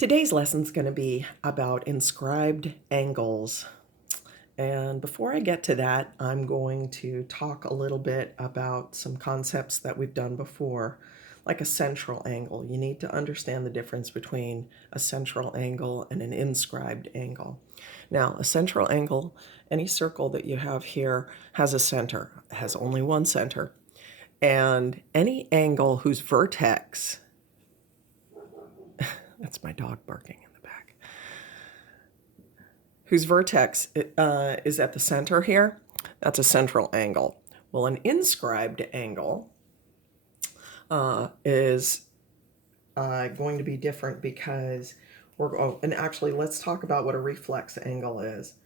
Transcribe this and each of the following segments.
Today's lesson is going to be about inscribed angles. And before I get to that, I'm going to talk a little bit about some concepts that we've done before, like a central angle. You need to understand the difference between a central angle and an inscribed angle. Now, a central angle, any circle that you have here has a center. It has only one center. And any angle whose vertex, that's my dog barking in the back, whose vertex is at the center here, that's a central angle. Well, an inscribed angle is going to be different because and actually let's talk about what a reflex angle is.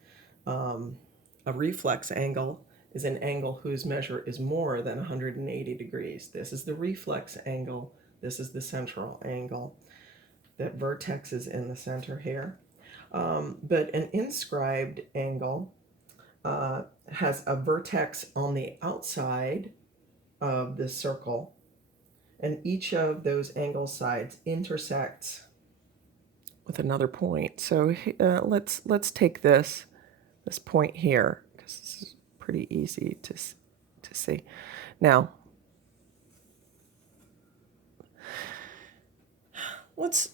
A reflex angle is an angle whose measure is more than 180 degrees. This is the reflex angle. This is the central angle. That vertex is in the center here. But an inscribed angle has a vertex on the outside of the circle, and each of those angle sides intersects with another point. So let's take this point here, because this is pretty easy to see. Now, let's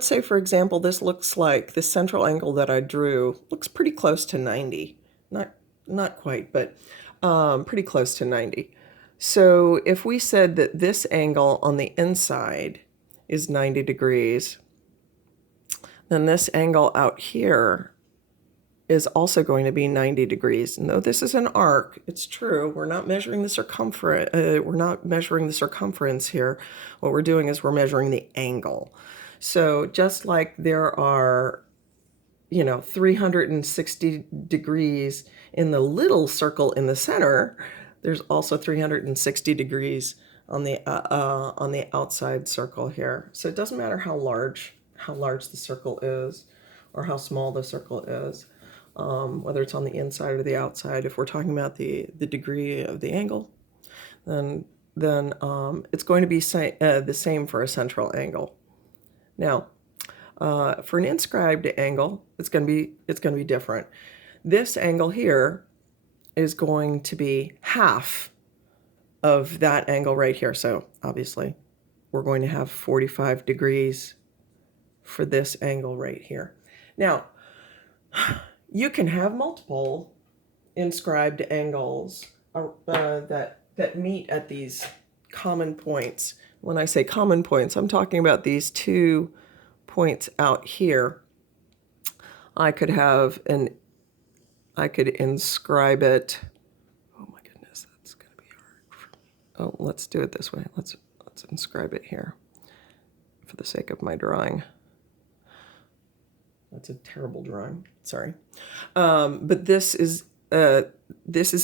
say, for example, this looks like the central angle that I drew looks pretty close to 90. Not quite, but pretty close to 90. So if we said that this angle on the inside is 90 degrees, then this angle out here is also going to be 90 degrees. And though this is an arc, it's true, we're not measuring the circumference. Here. What we're doing is we're measuring the angle. So just like there are, 360 degrees in the little circle in the center, there's also 360 degrees on the outside circle here. So it doesn't matter how large the circle is or how small the circle is. Whether it's on the inside or the outside. If we're talking about the degree of the angle, then it's going to be the same for a central angle. Now, for an inscribed angle, it's going to be different. This angle here is going to be half of that angle right here. So obviously, we're going to have 45 degrees for this angle right here. Now, you can have multiple inscribed angles that meet at these common points. When I say common points, I'm talking about these 2 points out here. I could inscribe it. Oh my goodness, that's gonna be hard. Oh, let's do it this way. Let's inscribe it here for the sake of my drawing. That's a terrible drawing, sorry. But this is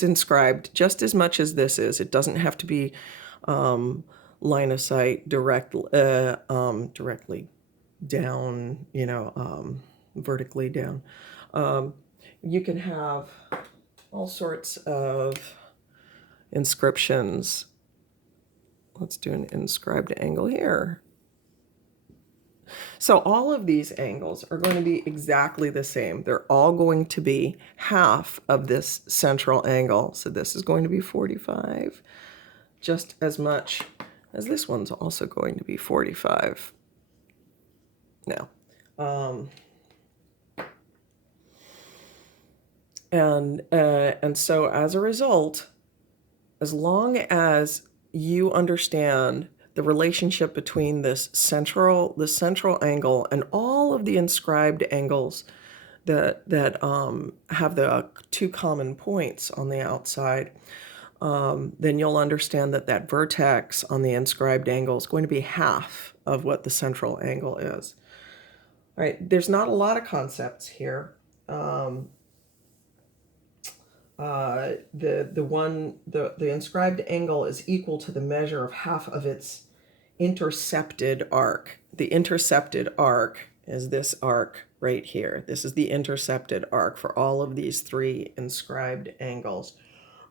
inscribed just as much as this is. It doesn't have to be line of sight directly down, vertically down. You can have all sorts of inscriptions. Let's do an inscribed angle here. So all of these angles are going to be exactly the same. They're all going to be half of this central angle. So this is going to be 45, just as much as this one's also going to be 45. Now, and so as a result, as long as you understand the relationship between the central angle and all of the inscribed angles that have the 2 common points on the outside, then you'll understand that vertex on the inscribed angle is going to be half of what the central angle is. All right, there's not a lot of concepts here. The inscribed angle is equal to the measure of half of its intercepted arc. The intercepted arc is this arc right here. This is the intercepted arc for all of these 3 inscribed angles.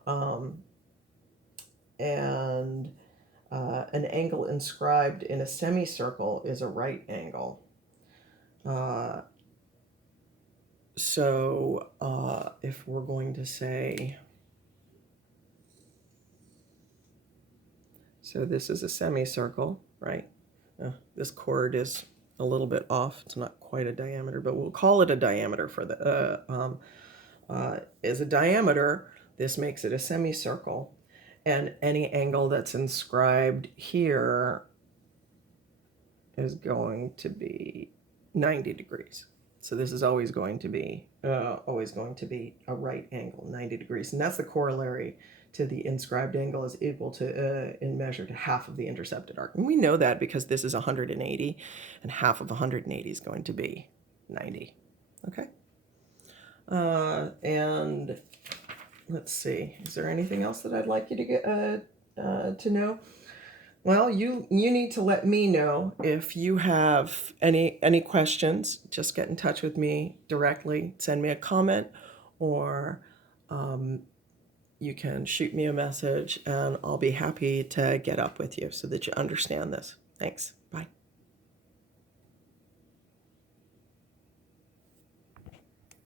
And an angle inscribed in a semicircle is a right angle. So if we're going to say, so this is a semicircle, right? This chord is a little bit off. It's not quite a diameter, but we'll call it a diameter for the, is a diameter. This makes it a semicircle. And any angle that's inscribed here is going to be 90 degrees. So this is always going to be a right angle, 90 degrees. And that's the corollary to the inscribed angle is equal to, in measure, to half of the intercepted arc. And we know that because this is 180, and half of 180 is going to be 90. Okay? And let's see, is there anything else that I'd like you to get to know? Well, you need to let me know if you have any questions. Just get in touch with me directly. Send me a comment, or you can shoot me a message, and I'll be happy to get up with you so that you understand this. Thanks. Bye.